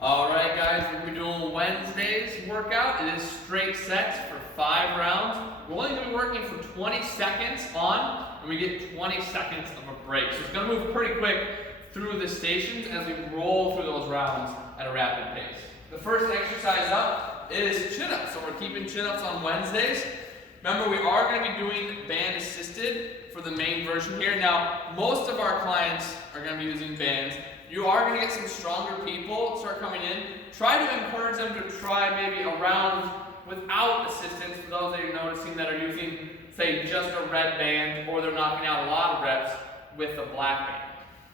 Alright guys, we're going to be doing Wednesday's workout. It is straight sets for 5 rounds. We're only going to be working for 20 seconds on, and we get 20 seconds of a break. So it's going to move pretty quick through the stations as we roll through those rounds at a rapid pace. The first exercise up is chin-ups. So we're keeping chin-ups on Wednesdays. Remember, we are going to be doing band assisted for the main version here. Now, most of our clients are going to be using bands. You are going to get some stronger people start coming in. Try to encourage them to try maybe a round without assistance for those that you're noticing that are using, say, just a red band, or they're knocking out a lot of reps with a black band.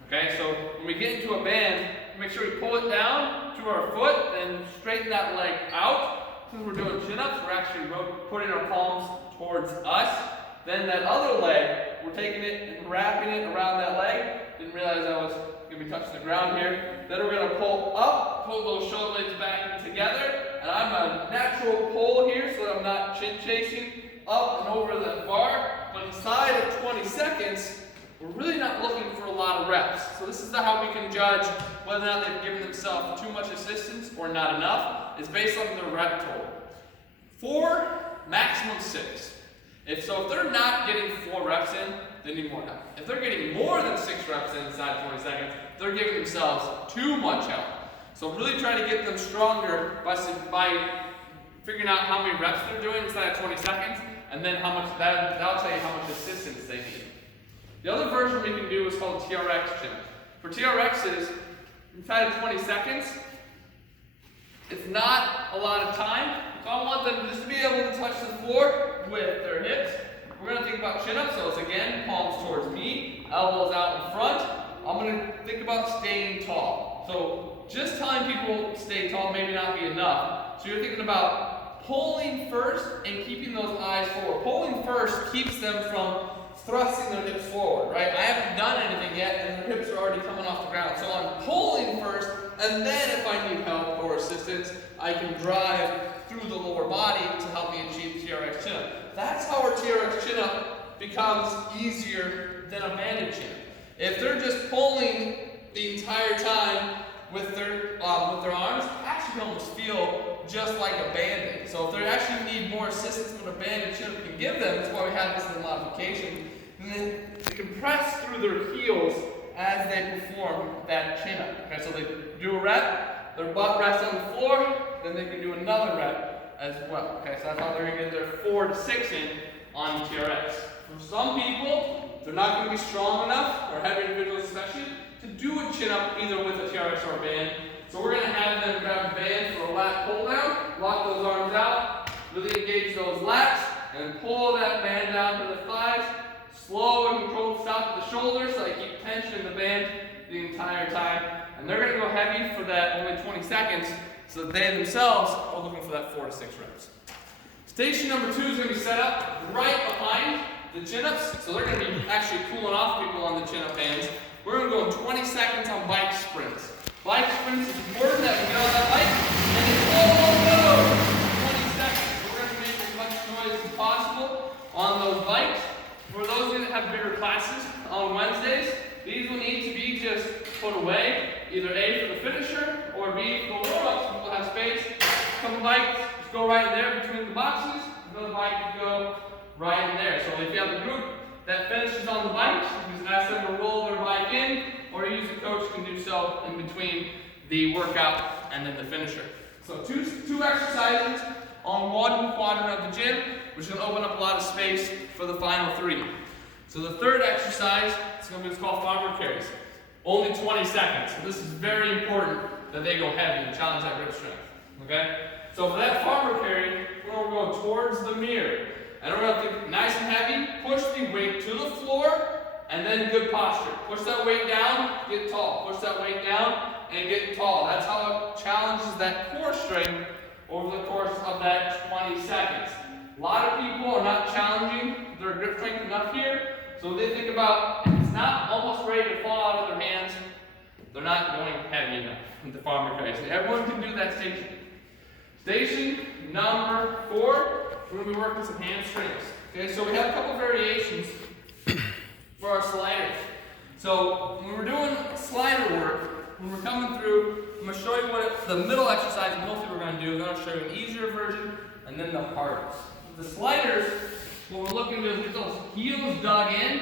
Okay, so when we get into a band, make sure we pull it down to our foot and straighten that leg out. Since we're doing chin-ups, we're actually putting our palms towards us. Then that other leg, we're taking it and wrapping it around that leg. Didn't realize I was going to be touching the ground here. Then we're going to pull up, pull those shoulder blades back together. And I'm a natural pull here so that I'm not chin chasing up and over that bar. But inside of 20 seconds, we're really not looking for a lot of reps. So this is how we can judge whether or not they've given themselves too much assistance or not enough. It's based on their rep total. 4, maximum 6. If they're not getting 4 reps in, they need more help. If they're getting more than 6 reps in inside 20 seconds, they're giving themselves too much help. So really try to get them stronger by figuring out how many reps they're doing inside of 20 seconds, and then how much that'll tell you how much assistance they need. The other version we can do is called TRX chin. For TRXs, inside of 20 seconds, it's not a lot of time. So I want them just to be able to touch the floor with their hips. We're going to think about chin-ups. So it's again, palms towards me, elbows out in front. I'm going to think about staying tall. So just telling people stay tall may not be enough. So you're thinking about pulling first and keeping those eyes forward. Pulling first keeps them from thrusting their hips forward, right? I haven't done anything yet and their hips are already coming off the ground. So I'm pulling first, and then if I need help or assistance, I can drive through the lower body to help me achieve TRX chin-up. That's how our TRX chin-up becomes easier than a banded chin. If they're just pulling the entire time with their arms, actually almost feel just like a banded. So if they actually need more assistance than a banded chin-up can give them, that's why we have this in the modification. And then they can press through their heels as they perform that chin-up. Okay, so they do a rep, their butt rests on the floor, then they can do another rep as well. Okay, so that's how they're going to get their 4 to 6 in on TRX. For some people, they're not going to be strong enough, or heavy individuals especially, to do a chin-up either with a TRX or a band. So we're going to have them grab a band for a lat pull down, lock those arms out, really engage those lats, and pull that band down to the thighs. Slow and controlled stop at the shoulders so I keep tension in the band the entire time. And they're going to go heavy for that only 20 seconds so that they themselves are looking for that 4 to 6 reps. Station number 2 is going to be set up right behind the chin-ups. So they're going to be actually cooling off people on the chin-up bands. We're going to go in 20 seconds on bike sprints. Bike sprints is important that we get on that bike and then 20 seconds. We're going to make as much noise as possible on those bikes. For those of you that have bigger classes on Wednesdays, these will need to be just put away, either A for the finisher or B for the warm-ups. People have space. A couple bikes, just go right in there between the boxes. Another bike can go right in there. So if you have a group that finishes on the bike, you just ask them to roll their bike in, or you as a coach can do so in between the workout and then the finisher. So two exercises on one quadrant of the gym, which is going to open up a lot of space for the final 3. So the third exercise is going to be what's called farmer carries. Only 20 seconds. So this is very important that they go heavy and challenge that grip strength. Okay? So for that farmer carry, we're going to go towards the mirror. And we're going to think nice and heavy, push the weight to the floor, and then good posture. Push that weight down, get tall. Push that weight down, and get tall. That's how it challenges that core strength over the course of that 20 seconds. A lot of people are not challenging their grip strength enough here, so they think about if it's not almost ready to fall out of their hands, they're not going heavy enough with the farmer carry. So everyone can do that station. Station number 4, we're going to be working some hamstrings. Okay, so we have a couple variations for our sliders. So when we're doing slider work, when we're coming through, I'm going to show you what it to the middle exercise most people are going to do. Then I'll show you an easier version and then the hardest. The sliders, what we're looking to do is get those heels dug in,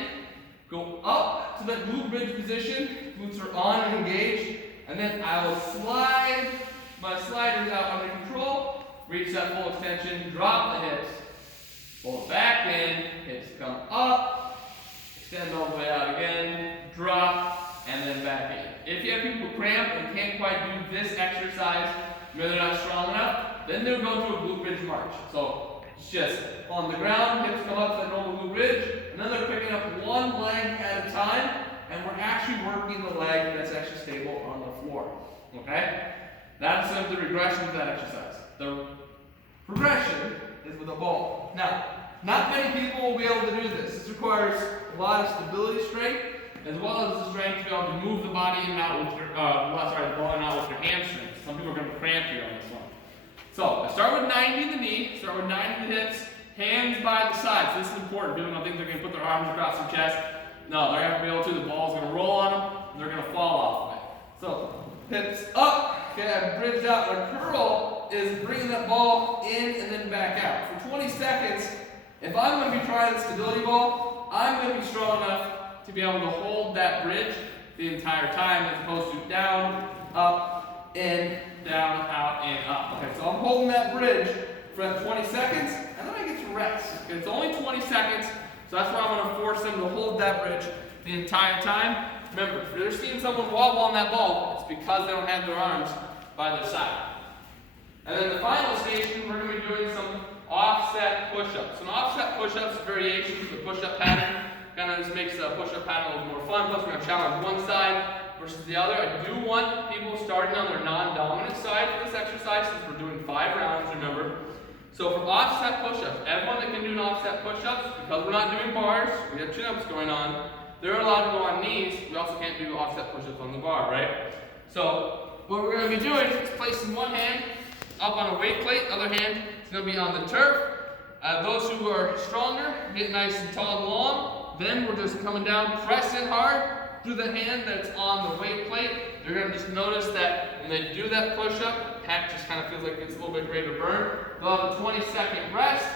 go up to that glute bridge position, glutes are on and engaged, and then I will slide my sliders out under control, reach that full extension, drop the hips, pull it back in, hips come up, extend all the way out again, drop, and then back in. If you have people who cramp and can't quite do this exercise, maybe they're not strong enough, then they'll go to a glute bridge march. So it's just on the ground, hips come up to the normal glute bridge, and then they're picking up one leg at a time, and we're actually working the leg that's actually stable on the floor. Okay? That's the regression of that exercise. The progression is with a ball. Now, not many people will be able to do this. This requires a lot of stability strength, as well as the strength to be able to move the body in and out with your, the ball in and out with your hamstrings. Some people are going to cramp here on this one. So, I start with 90 in the knee, start with 90 in the hips, hands by the side. So this is important. People don't think they're going to put their arms across their chest. No, they're going to be able to. The ball's going to roll on them, and they're going to fall off of it. So, hips up. Okay, I've bridged out. The curl is bringing that ball in and then back out. For 20 seconds, if I'm going to be trying the stability ball, I'm going to be strong enough to be able to hold that bridge the entire time as opposed to down, up, in, down, out, and up. Okay, so I'm holding that bridge for that 20 seconds, and then I get to rest. Okay, it's only 20 seconds, so that's why I'm going to force them to hold that bridge the entire time. Remember, if you're seeing someone wobble on that ball, it's because they don't have their arms by their side. And then the final station, we're going to be doing some offset push-ups. An offset push-ups is variations of the push-up pattern. Kind of just makes the push-up pattern a little more fun. Plus, we're going to challenge one side versus the other. I do want people starting on their non-dominant side for this exercise since we're doing 5 rounds, remember. So for offset push-ups, everyone that can do an offset push-ups, because we're not doing bars, we have chin-ups going on, they're allowed to go on knees. We also can't do offset push-ups on the bar, right? So what we're going to be doing is placing one hand up on a weight plate, other hand is going to be on the turf. Those who are stronger, get nice and tall and long. Then we're just coming down, pressing hard through the hand that's on the weight plate. You're going to just notice that when they do that push-up, the pec just kind of feels like it's a little bit greater burn. They'll have a 20-second rest.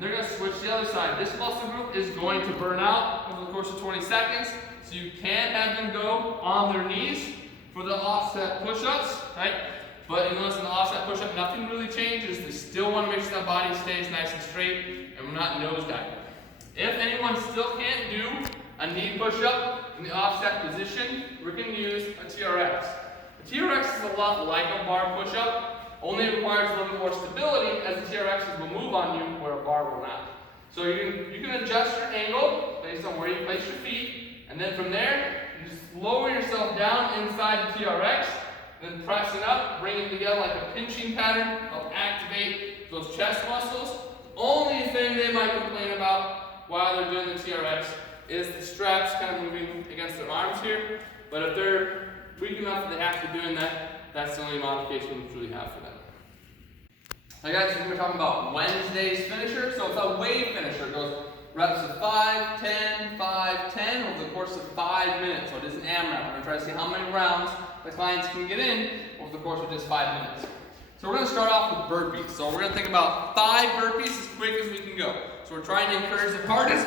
They're going to switch to the other side. This muscle group is going to burn out over the course of 20 seconds. So you can have them go on their knees for the offset push-ups, right? But you notice in the offset push-up, nothing really changes. They still want to make sure that body stays nice and straight, and we're not nose-diving. If anyone still can't do a knee push-up in the offset position, we're going to use a TRX. A TRX is a lot like a bar push-up, only it requires a little bit more stability as the TRXs will move on you where a bar will not. So you can adjust your angle based on where you place your feet, and then from there, you just lower yourself down inside the TRX, then press it up, bring it together like a pinching pattern, help activate those chest muscles. The only thing they might complain about while they're doing the TRX is the straps kind of moving against their arms here. But if they're weak enough that they have to be doing that, that's the only modification we truly have for them. Now guys, we're talking about Wednesday's finisher. So it's a wave finisher. It goes reps of 5, 10, 5, 10 over the course of 5 minutes. So it is an AMRAP. We're going to try to see how many rounds the clients can get in over the course of just 5 minutes. So we're going to start off with burpees. So we're going to think about 5 burpees as quick as we can go. So we're trying to encourage the hardest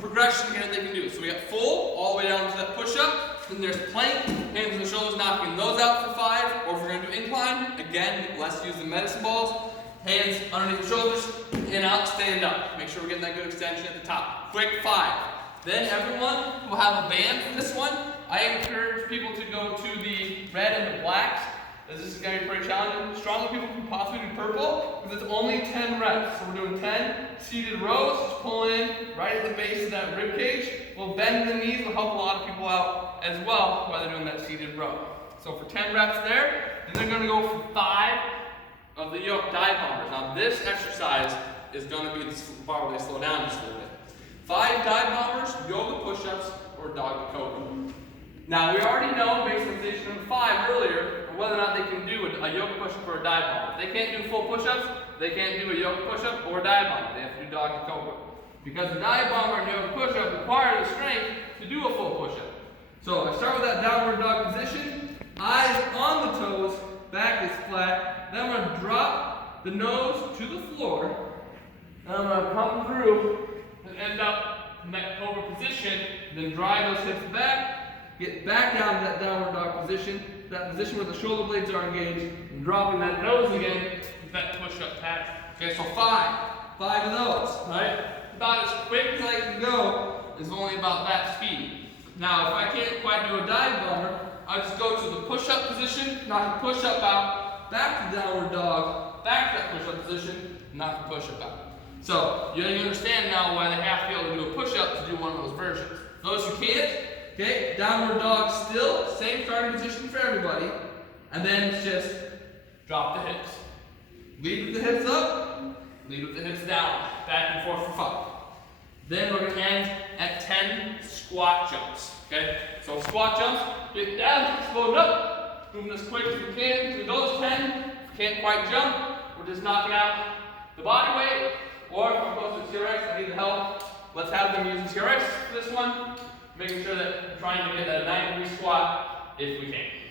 progression here they can do. So we got full, all the way down to that push-up. Then there's plank, hands on the shoulders, knocking those out for 5. Or if we're going to do incline, again, let's use the medicine balls. Hands underneath the shoulders, in, out, stand up. Make sure we're getting that good extension at the top. Quick 5. Then everyone will have a band for this one. I encourage people to go to the red and the blacks, as this is going to be pretty challenging. Stronger people can possibly do purple, because it's only 10 reps. So we're doing 10 seated rows, just pull in right at the base of that rib cage. We'll bend the knees, will help a lot of people out as well while they're doing that seated row. So for 10 reps there, then they're going to go for 5 of the yoke Divebombers. Now this exercise is going to be the bar where they slow down just a little bit. 5 Divebombers, yoga push-ups, or dog to cobra. Now we already know based on station number 5 earlier whether or not they can do a yoga push-up or a Divebomber. If they can't do full push-ups, they can't do a yoga push-up or a Divebomber. They have to do dog to cobra. Because the Divebomber and yoga push-up require the strength to do a full push-up. So I start with that downward dog position, eyes on the toes, back as the nose to the floor. And I'm gonna come through and end up in that cobra position, and then drive those hips back, get back down to that downward dog position, that position where the shoulder blades are engaged, and dropping that nose again with that push-up pattern. Okay, so five of those, right? About as quick as I can go is only about that speed. Now, if I can't quite do a dive bomber, I'll just go to the push-up position, knock the push-up out, back to downward dog, back to that push-up position, knock the push-up out. So, you understand now why they have to be able to do a push-up to do one of those versions. For those who can't, okay, downward dog still, same starting position for everybody, and then it's just drop the hips. Lead with the hips up, lead with the hips down, back and forth for 5. Then we're going to end at 10 squat jumps, okay? So squat jumps, get down, explode up, moving as quick as we can. So we those 10, if we can't quite jump, we're just knocking out the body weight, or if I'm close to TRX, I need the help. Let's have them using TRX for this one, making sure that we're trying to get that 90-degree squat if we can.